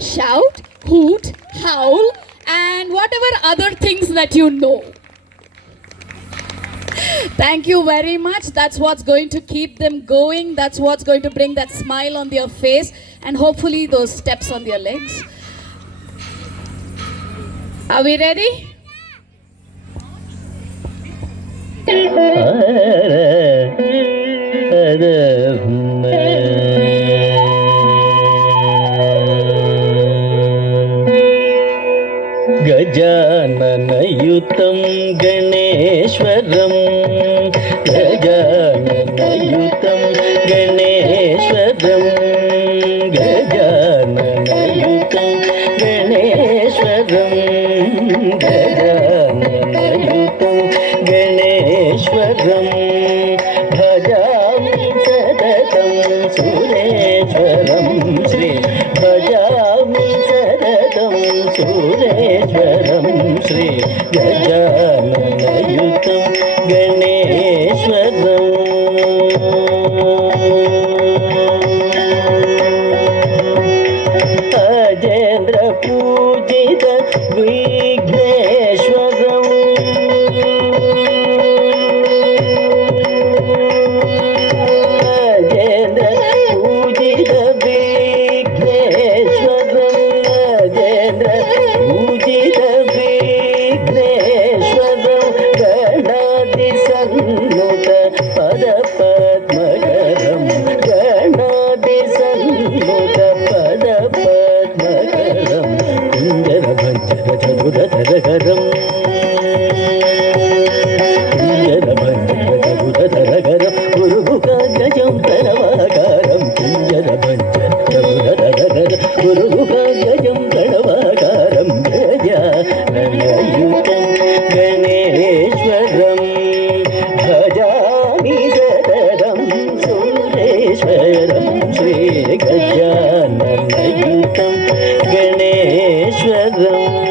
shout, hoot, howl, and whatever other things that you know. Thank you very much. That's what's going to keep them going. That's what's going to bring that smile on their face and hopefully those steps on their legs. Are we ready? गजाननयुतं गणेश्वरं गजाननयुतं गणेश्वरं गजाननयुतं गणेश्वरं गजाननयुतं गणेश्वरं भजामि सततं सुरेश्वरं श्री भजामि सततं सुरेश्वरं श्री गजाननयुतं गणेश्वरम् अजेन्द्र पूजित विघ्नेश्वरम् अजेन्द्र पूजित विघ्नेश्वरम् अजेन्द्र पूजित विघ्नेश्वरम् गणादिसन्नुत पदपद्मकरम् गणादिसन्नुत पदपद्मकरम् कुञ्जरभञ्जर चतुरधरकरम् कुञ्जरभञ्जर चतुरधरकरं गुरुमुखगजं प्रणवाकारं कुञ्जरभञ्जर चतुरधरकरं गुरुमुखगजं प्रणवाकारं गजाननयुतं गणेश्वरं भजामि सततं सुरेश्वरं श्री गजाननयुतं गणेश्वरम्